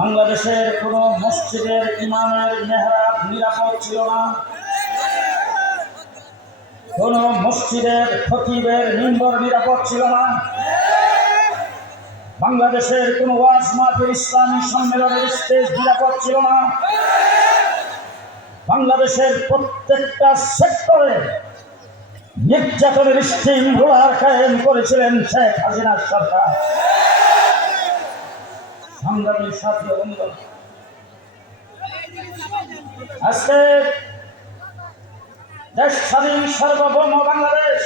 বাংলাদেশের কোনো মসজিদের ইমামের মেহরাব নিরাপদ ছিল না, কোনো মসজিদের খতিবের মিম্বর নিরাপদ ছিল না, বাংলাদেশের কোনো ওয়াজ মাহফিল ইসলামী সম্মেলনের স্টেজ নিরাপদ ছিল না। বাংলাদেশের প্রত্যেকটা সেক্টরে নির্যাতনের স্টিম রোলার কায়েম করেছিলেন শেখ হাসিনার সরকার। সংগ্রামী সাথী বন্ধু, আজকে দেশ স্বাধীন সার্বভৌম বাংলাদেশ,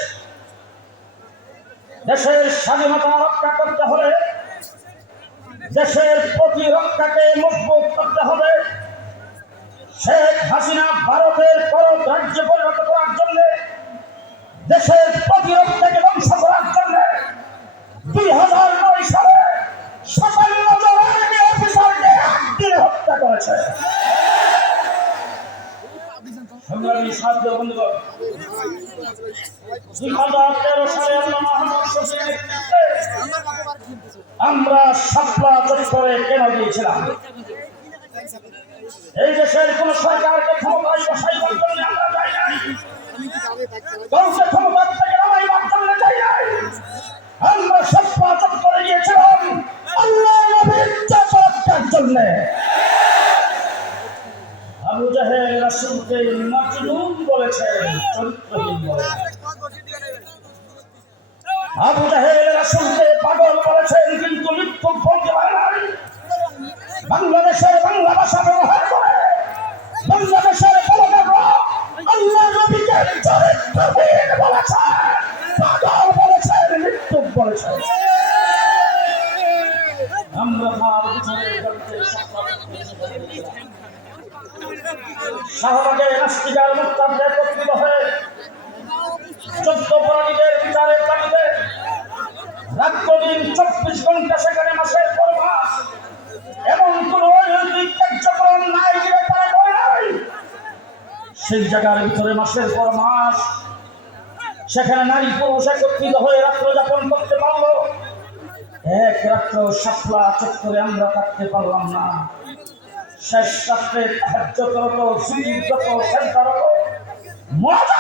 দেশের স্বাধীনতা রক্ষা করতে হলে, দেশের প্রতিরক্ষাকে মজবুত করতে হবে। শেখ হাসিনা ভারতের করদ রাজ্যে পরিণত করার জন্য, দেশের প্রতিরক্ষাকে ধ্বংস করার জন্য 2009 সালে 57 জন আর্মি অফিসারকে একদিনে হত্যা করেছে। সংগ্রামী সাথী বন্ধুগণ, 2013 সালে আমরা শাপলা চত্বরে কেন গিয়েছিলাম? এই দেশের কোন সরকারকে ক্ষমতায় বসাইবার জন্য আমরা যাই নাই, কাউকে ক্ষমতা থেকে নামাইবার জন্য যাই নাই। আমরা শাপলা চত্বরে গিয়েছিলাম আল্লাহ নবীর ইজ্জতের জন্য। আবু জাহেল রাসূলকে মাজনুন বলেছেন, চরিত্রহীন বলেছেন। আবু জাহেল রাসূলকে পাগল বলেছেন, কিন্তু মৃত্যু বলতে পারে নাই। বাংলাদেশের বাংলা ভাষা ব্যবহার করে বাংলাদেশের বলদেরা আল্লাহ নবীকে চরিত্রহীন বলেছেন, পাগল বলেছেন, মৃত্যু বলেছেন। আমরা তার বিচারের জগতে শাহবাগে নাস্তিকার মুক্তারদের একত্রিত হয়ে 14 অপরাধীদের বিচারের দাবিতে রাত্রদিন 24 ঘন্টা সেখানে মাসের পর মাস এমন কোন অনৈতিক কার্যক্রম নাই যে তারা করে নাই। সেই জায়গার ভিতরে মাসের পর মাস সেখানে নারী পুরুষ একত্রিত হয়ে রাত্র যাপন করতে পারলো। এক রাত্র শাপলা চত্বরে আমরা থাকতে পারলাম না। শেষ রাত্রে তাহাজ্জুদ যত সেজদা রত মজা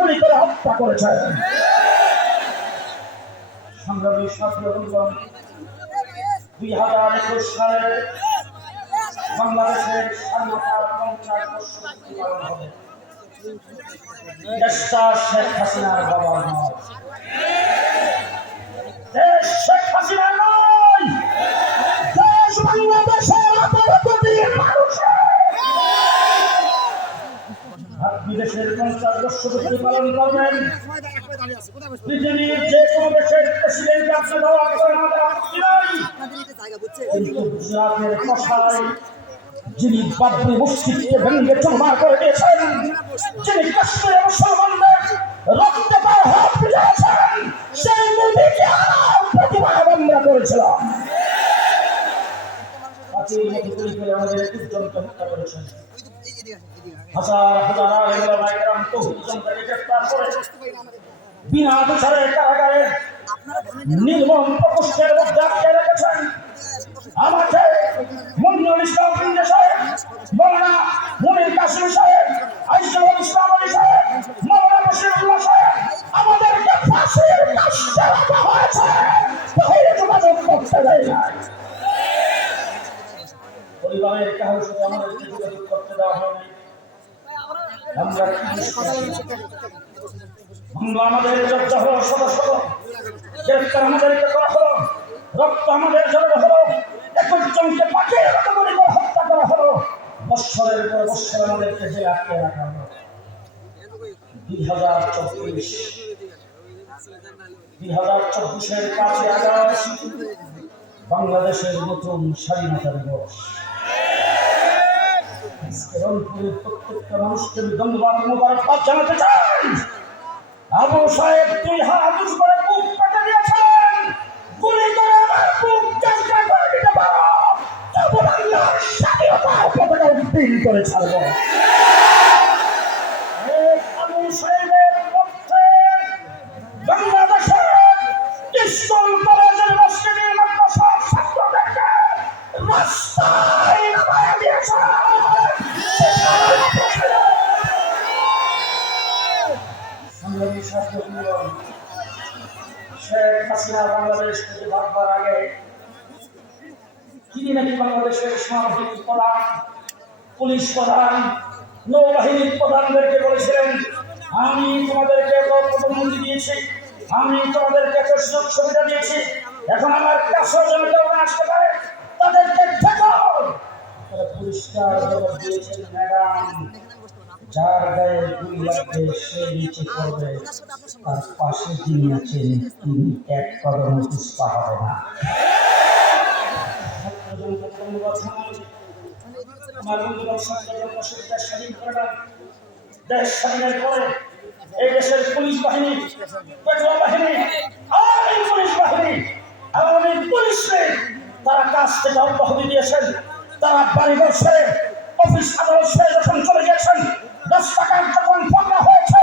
গুলি করে হত্যা করেছে। সংগ্রামী সাথী বন্ধুগণ, 2021 সালে বাংলাদেশের স্বাধীনতার 50 বছর পালন হবে। দেশটা শেখ হাসিনার বাবার নয়, দেশ শেখ হাসিনার নয়, দেশ বাংলাদেশের 18 কোটি মানুষের। বিদেশের 50 বছর পালন করবেন, পৃথিবীর যে কোনো দেশের প্রেসিডেন্ট আপনি দেওয়া করেন, কিন্তু গুজরাটের কষায় যিনি বাবরি মসজিদকে ভেঙে চুরমার করে দিয়েছেন, যিনি কাশ্মীরে মুসলমানদের রক্তে পায়ে হাত ভিজিয়েছেন, সেই মোদীকে প্রতিবাদ আমরা করেছিলাম। আমাদের দুর্জনকে হত্যা করেছেন, হাজার হাজার আলেম কেরাম তৌহিদ জনতাকে গ্রেফতার করে বিনা বিচারে কারাগারে নির্মম প্রকোষ্ঠের মধ্যে আটকে রেখেছেন। আমাকে মনিরুল ইসলাম ফিন্দে সাহেব, মৌলানা মুনির কাসিম সাহেব, আইসাউল ইসলাম আলী সাহেব, মৌলানা বশিরুল্লাহ সাহেব, আমাদেরকে ফাঁসির কাস্টে রাখা হয়েছে, বাইরে যোগাযোগ করতে দেয় না। পরিবারের কারোর সাথে আমাদেরকে যোগাযোগ করতে দেওয়া হয়নি। আমরা আমাদের চর্চা হলো, শত শত গ্রেফতার আমাদেরকে করা হলো, রক্ত আমাদের ঝরে হলো, 21 জনকে পাঠিয়ে হত্যা করা হলো, বৎসরের পর বৎসর আমাদেরকে জেলে আটকে রাখা হলো। 2024-এর 5 আগস্ট বাংলাদেশের নতুন স্বাধীনতা দিবস। রংপুরের প্রত্যেকটা মানুষকে ধন্যবাদ মোবারকবাদ জানাতে চাই। আবু সাহেব 2 হাত উঁচু করে বুক পেতে দিয়েছেন, গুলি করে আমার বুক চেষ্টা করে দিতে পারো, তবু বাংলার স্বাধীনতার পতাকা উত্তীর্ণ করে ছাড়ব। আবু সাহেবের পক্ষে বাংলাদেশের স্কুল কলেজ শেখ হাসিনা বাংলাদেশ থেকে ভাববার আগে তিনি নাকি বাংলাদেশের সেনাবাহিনী প্রধান, পুলিশ প্রধান, নৌবাহিনীর প্রধানদেরকে বলেছিলেন, আমি তোমাদেরকে প্রধানমন্ত্রী দিয়েছি, আমি তোমাদেরকে এত সুযোগ সুবিধা দিয়েছি, এখন আমার কাছেও যেন কেউ আসতে পারে, তাদেরকে ঠেকাও। পরিষ্কার জবাব দিয়েছেন, ম্যাডাম, যার গায়ে গুলি লাগবে সে নিচে পড়বে, তার পাশে যিনি আছেন তিনি এক কদম পিছপা হবে না। দেশ স্বাধীনের পরে এই দেশের পুলিশ বাহিনী, পেট্রোল বাহিনী, আর্মি পুলিশ বাহিনী, আওয়ামী পুলিশকে তারা কাজ থেকে অব্যাহতি দিয়েছেন। তারা বাড়িঘর ছেড়ে, অফিস আদালত ছেড়ে যখন চলে গেছেন, রাস্তাঘাট যখন ফাঁকা হয়েছে,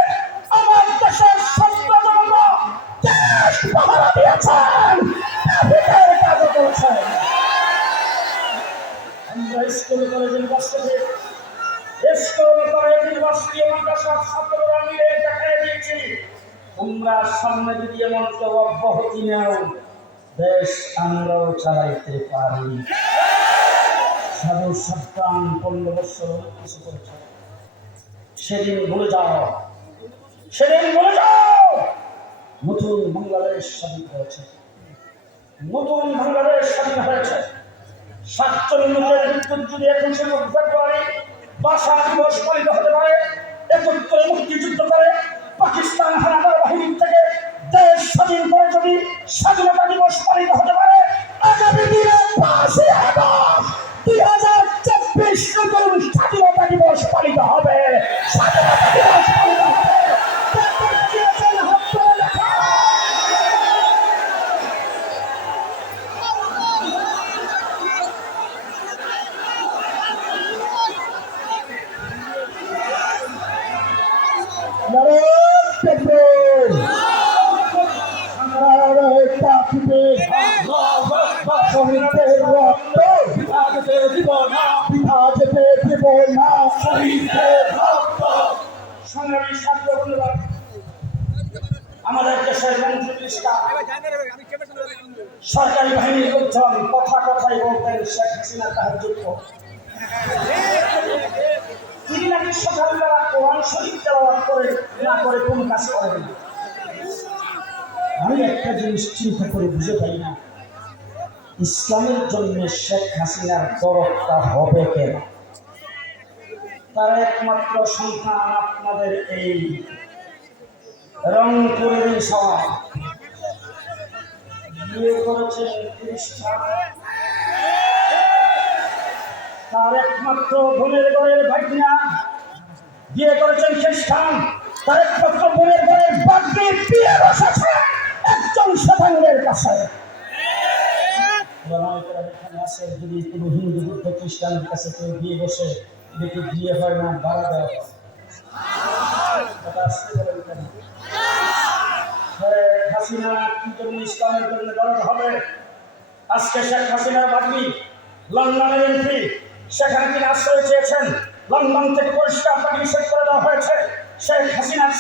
আমার দেশের ছাত্র জনতা দেশ পাহারা দিয়েছেন, ট্রাফিকের কাজও করেছেন। আমরা school college university, school college university মাদ্রাসার ছাত্ররা মিলে দেখাই দিয়েছি, তোমরা সামনে যদি এমন কেউ অব্যাহতি নেও, দেশ আমরাও চালাইতে পারি। সাধু সাবধান 15 বছর কিছু করেছে, সেদিন ভুলে যাও, সেদিন ভুলে যাও। নতুন বাংলাদেশ স্বাধীন হয়েছে, নতুন বাংলাদেশ স্বাধীন হয়েছে। 47 মৃত্যুর যদি 21 ফেব্রুয়ারি ভাষা দিবস পালিত হতে পারে, 71 মুক্তিযুদ্ধ করে পাকিস্তান হানাদার বাহিনীর থেকে দেশ স্বাধীন করে যদি স্বাধীনতা দিবস পালিত হতে পারে, আগামী দিনে 5ই আগস্ট 2024 নতুন স্বাধীনতা দিবস পালিত হবে। স্বাধীনতা দিবস পালিত হবে। আমাদের দেশের মন্ত্রীরা সরকারি বাহিনীর লোকজন কথা কথাই বলতেন শেখ হাসিনা তাহার যোগ্য। তিনি নাকি সকালবেলা কোরআন শরীফ তেলাওয়াত করে না করে কোন কাজ করেন না। আমি একটা জিনিস চিন্তা করে বুঝে পাই না, ইসলামের জন্য শেখ হাসিনার দরদটা হবে কেন? তার একমাত্র সন্তান আপনাদের এই রংপুরের সবাই বিয়ে করেছেন খ্রিস্টান, তার একমাত্র বোনের ঘরের ভাগনা বিয়ে করেছেন খ্রিস্টান, তার একমাত্র বোনের ঘরের বাগ্নি বিয়ে বসেছে একজন শ্বেতাঙ্গের কাছে। যদি কোনো হিন্দু বুদ্ধ খ্রিস্টানের কাছে কেউ বিয়ে বসে দেখি বিয়ে হয় না, বাড়া দেওয়া হয়। হাসিনা কি জন্য ইসলামের জন্য দরদ হবে? আজকে শেখ হাসিনার বাগ্নি লন্ডনের এমপি, সেখানে তিনি আশ্রয় চেয়েছেন, লন্ডন থেকে পরিষ্কার তাকে নিষেধ করে দেওয়া হয়েছে। শেখ হাসিনার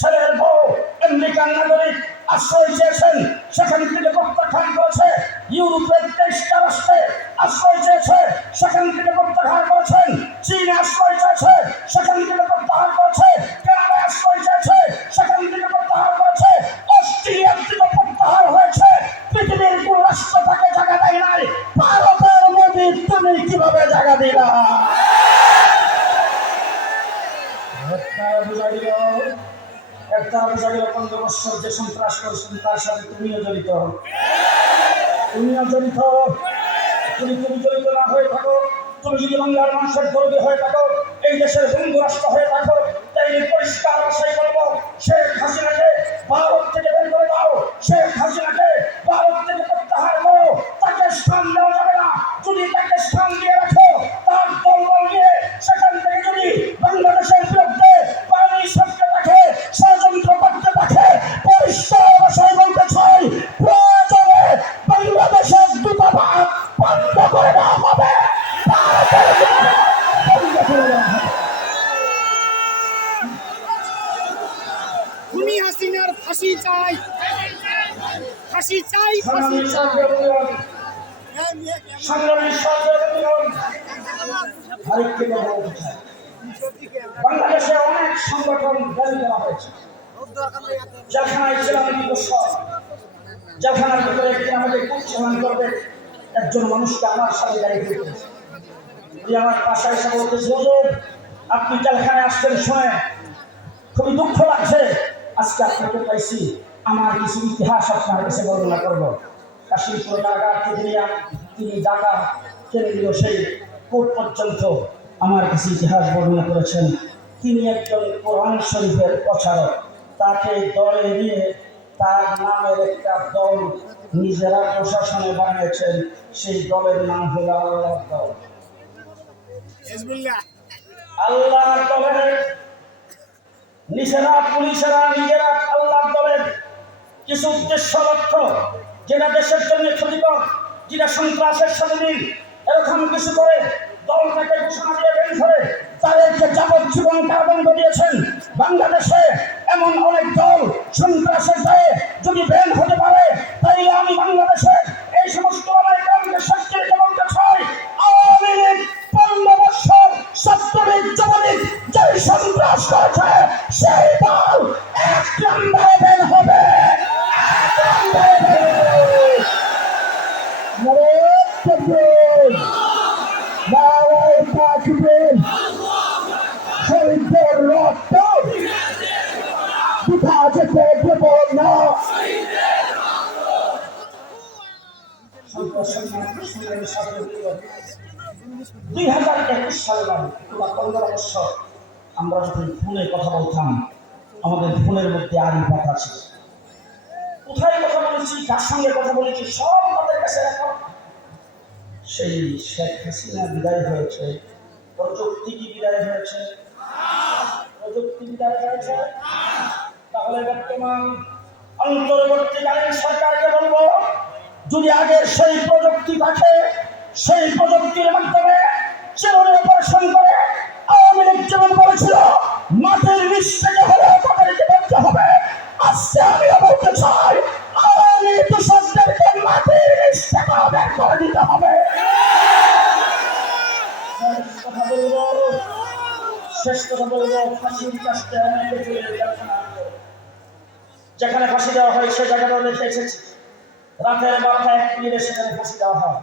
ছেলের বউ আমেরিকান নাগরিক আশ্রয় চেয়েছেন, সেখান থেকে প্রত্যাখ্যান করেছে। ইউরোপের 23টা রাষ্ট্রে আশ্রয় চেয়েছে, সেখান থেকে প্রত্যাখ্যান করেছেন। চীনে আশ্রয় চেয়েছে, সেখান থেকে প্রত্যাহার করেছে। কানাডায় আশ্রয় চেয়েছে, সেখান থেকে প্রত্যাহার করেছে। অস্ট্রেলিয়ার থেকে প্রত্যাহার হয়েছে। পৃথিবীর কোন রাষ্ট্র তাকে জায়গা দেয় নাই। ভারতের মোদী তুমি কিভাবে জায়গা দিলা? একটা বোঝা গেল 15 বছর যে সন্ত্রাস করছেন তার সাথে তুমিও জড়িত। তুমি জড়িত না হয়ে থাকো, তুমি যদি বাংলার মানুষের গর্বে হয়ে থাকো, এই দেশের বন্ধু রাষ্ট্র হয়ে থাকো, তাই পরিষ্কার ভাষায় বলবো, শেখ হাসিনাকে ভারত থেকে বের করে দাও, শেখ হাসিনাকে ভারত থেকে প্রত্যাহার করো। তাকে স্থান দেওয়া যাবে না। যদি তাকে স্থান দিয়ে রাখো, তার দলবল নিয়ে সেখান থেকে যদি বাংলাদেশের বিরুদ্ধে পানি সরকার তাকে ষড়যন্ত্র করতে থাকে, পরিষ্কার ভাষায় বলতে চাই, প্রয়োজনে বাংলাদেশের দূতাবাস বন্ধ করে দেওয়া হবে। খুনি হাসিনার ফাঁসি চাই। ফাঁসি চাই বাংলাদেশে অনেক সংগঠন গড়ে দেওয়া হয়েছে। জেলখানায় ছিলাম জেলখানার ভিতরে একদিন আমাদের খুব সম্মান করবে একজন মানুষকে আমার সাথে দাঁড়িয়ে দিয়েছে। আমার পাশায় এসে বলতেছে, হুজুর আপনি জেলখানায় আসছেন শুনে খুবই দুঃখ লাগছে। আজকে আপনাকে পাইছি, আমার কিছু ইতিহাস আপনার কাছে বর্ণনা করবো। কাশিমপুর কারাগার থেকে তিনি ঢাকা কেন্দ্রীয় সেই কোর্ট পর্যন্ত আমার কাছে ইতিহাস বর্ণনা করেছেন। তিনি একজন কোরআন শরীফের প্রচারক। তাকে দলে নিয়ে তার নামের একটা দল নিজেরা প্রশাসনে বানিয়েছেন। সেই দলের নাম হলো আল্লাহ দল। আল্লাহ দলের নিজেরা পুলিশেরা নিজেরা আল্লাহ দলের কিছু উদ্দেশ্য লক্ষ্য, যেটা দেশের জন্য ক্ষতিকর, যেটা সন্ত্রাসের সাথে মিল, এরকম কিছু করে দলটাকে ঘোষণা দিয়ে বের করে তাদেরকে যাবজ্জীবন কারাদণ্ড দিয়েছেন। বাংলাদেশে এমন অনেক দল সন্ত্রাসের দায়ে যদি বের হতে পারে, তাইলে আমি বাংলাদেশে এই সমস্ত অনেককে সাক্ষী রেখে বলতে চাই, আওয়ামী লীগ 15 বছর ছাত্রলীগ যুবলীগ যে সন্ত্রাস করেছে সেই দল এক নম্বরে বের হবে। শহীদদের রক্ত বৃথা যেতে দেব না। 2021 সালে 15 বছর আমরা যখন ফোনে কথা বলতাম, আমাদের ফোনের মধ্যে আড়ি পাতা ছিল। কোথায় কথা বলেছি, কার সঙ্গে কথা বলেছি, সব আমাদের কাছে এখন। সেই শেখ হাসিনা বিদায় হয়েছে, প্রযুক্তি কি বিদায় হয়েছে? প্রযুক্তি বিদায় হয়েছে। তাহলে বর্তমান অন্তর্বর্তীকালীন সরকারকে বলবো, যদি আগের সেই প্রযুক্তি থাকে, সেই প্রযুক্তির মাধ্যমে জীবনে অপারেশন করে আওয়ামী লীগ যেমন বলেছিল মাটির নিচ থেকে হলে তাদেরকে দেখতে হবে, আজকে আমিও বলতে চাই আওয়ামী দূষকদেরকে মাটির নিচ থেকে বের করে দিতে হবে। শেষ কথা বলবো, ফাঁসির কাছে যেখানে ফাঁসি দেওয়া হয় সে জায়গাটাও দেখে এসেছি। রাতের 12টায় 1 মিনিটে সেখানে ফাঁসি দেওয়া হয়।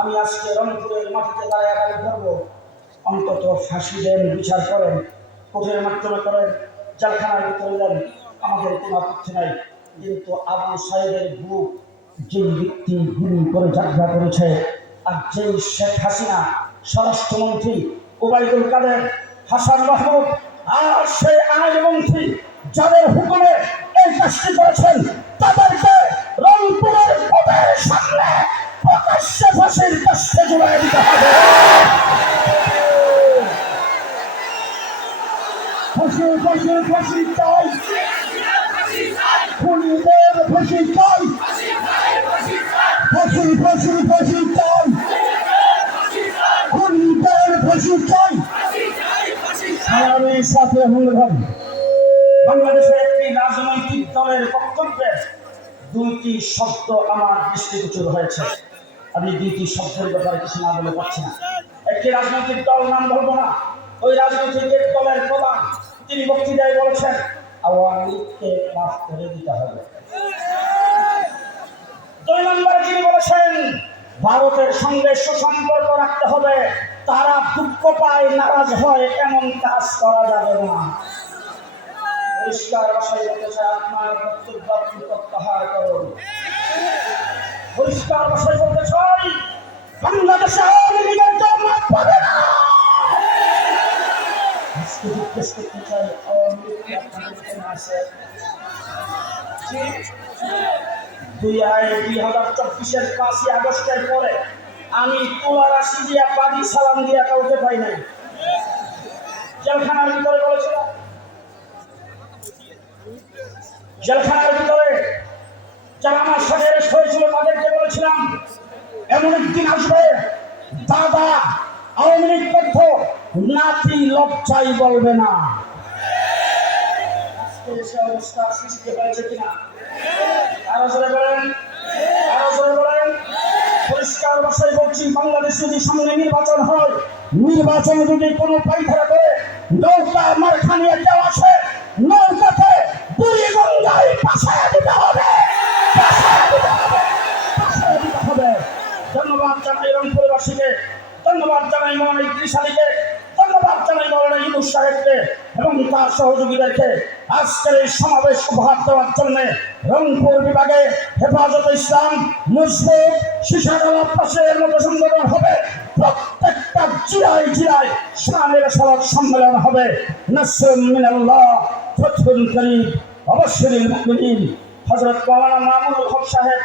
আমি আজকে রংপুরের মাটিতে দাঁড়িয়ে আগামী করবো, অন্তত ফাঁসি দেন, বিচার করেন, কোর্টের মাধ্যমে করেন, জেলখানার ভিতরে দেন, আমাদের কোনো আপত্তি নাই। কিন্তু আবু সাইদের বুক যে ব্যক্তি গুলি করে যাত্রা করেছে, আর যেই শেখ হাসিনা স্বরাষ্ট্রমন্ত্রী ওবায়দুল কাদের, হাসান মাহমুদ আর সেই আইনমন্ত্রী যাদের হুকুমে এই কাজটি করেছেন, তাদেরকে রংপুরের কোর্টের সামনে প্রকাশ্যে ফাঁসির কাছে ঝুলাই দিতে হবে। ফাঁসি ফাঁসি ফাঁসি চাই, খুনিদের ফাঁসি চাই, ফাঁসি ফাঁসি ফাঁসি চাই, খুনিদের ফাঁসি চাই। সালামের সাথে অনুরোধ, বাংলাদেশের একটি রাজনৈতিক দলের বক্তব্যে 2টি শব্দ আমার দৃষ্টিগোচর হয়েছে। আমি 2টি শব্দের ব্যাপারে কিছু না বলে পাচ্ছি না। একটি রাজনৈতিক দল, নাম বলবো না, ওই রাজনৈতিক দলের প্রধান তিনি বক্তৃতায় বলেছেন আওয়ামী লীগকে মাফ করে দিতে হবে। 2 নম্বরে তিনি বলেছেন ভারতের সঙ্গে সুসম্পর্ক রাখতে হবে, তারা দুঃখ পায়, নারাজ হয়, এমন কাজ করা যাবে না। পরিষ্কার ভাষায় বলতে চাই, আপনার বক্তব্য আপনি প্রত্যাহার করুন। পরিষ্কার ভাষায় বলতে চাই, বাংলাদেশে আওয়ামী লীগের কেউ মাফ পাবে না। আজকে জিজ্ঞেস করতে চাই, আওয়ামী লীগ আপনাদের কেন আছে? 2024-এর 5ই আগস্টের পরে আমি তোলার আসি দিয়া বাদি সালাম দিয়া কাউকে পাই নাই। জেলখানার ভিতরে বলেছিলাম, জেলখানার ভিতরে যারা আমার সাথে অ্যারেস্ট হয়েছিল তাদেরকে বলেছিলাম এমন একদিন আসবে দাদা আওয়ামী লীগ তথ্য নাতি লজ্জাই বলবে না। আজকে সে অবস্থা সৃষ্টি হয়েছে কিনা আরো জোরে বলেন। বাংলাদেশ যদি সামনে নির্বাচন হয়, নির্বাচনে যদি কোনো পাইধারা করে নৌকা মার্কা নিয়ে কেউ আসে, নৌকাতে বুড়িগঙ্গায় পাশায় দিতে হবে, পাশায় দিতে হবে, পাশায় দিতে হবে। ধন্যবাদ জানাই রংপুরবাসীকে, ধন্যবাদ জানাই মৌলানা ইদ্রিস আলীকে, ধন্যবাদ জানাই মৌলানা ইউনূস সাহেবকে এবং তার সহযোগীদেরকে আজকের এই সমাবেশ উপহার দেওয়ার জন্য। রংপুর বিভাগে হেফাজতে ইসলাম, মুসলিম, শিশাডালা পাশের মতো সংগঠন হবে। প্রত্যেকটা জেলায় জেলায় শানের সালাত সম্মেলন হবে। নাসরুম মিনাল্লাহ, ফাতহুন করিম, অবশ্যিরিল মুমিনিন। হযরত মাওলানা মামুনুল হক সাহেব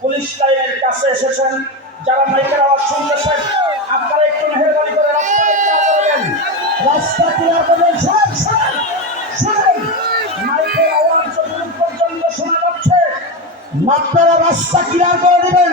পুলিশ লাইনের কাছে এসেছেন। যারা মাইকের আওয়াজ শুনতেছেন, আপনারা একটু মেহরবানি করে রাস্তা ক্লিয়ার করবেন। শুনেন, মাইকের আওয়াজ যতদূর পর্যন্ত শোনা যাচ্ছে, আপনারা রাস্তা ক্লিয়ার করে দিবেন।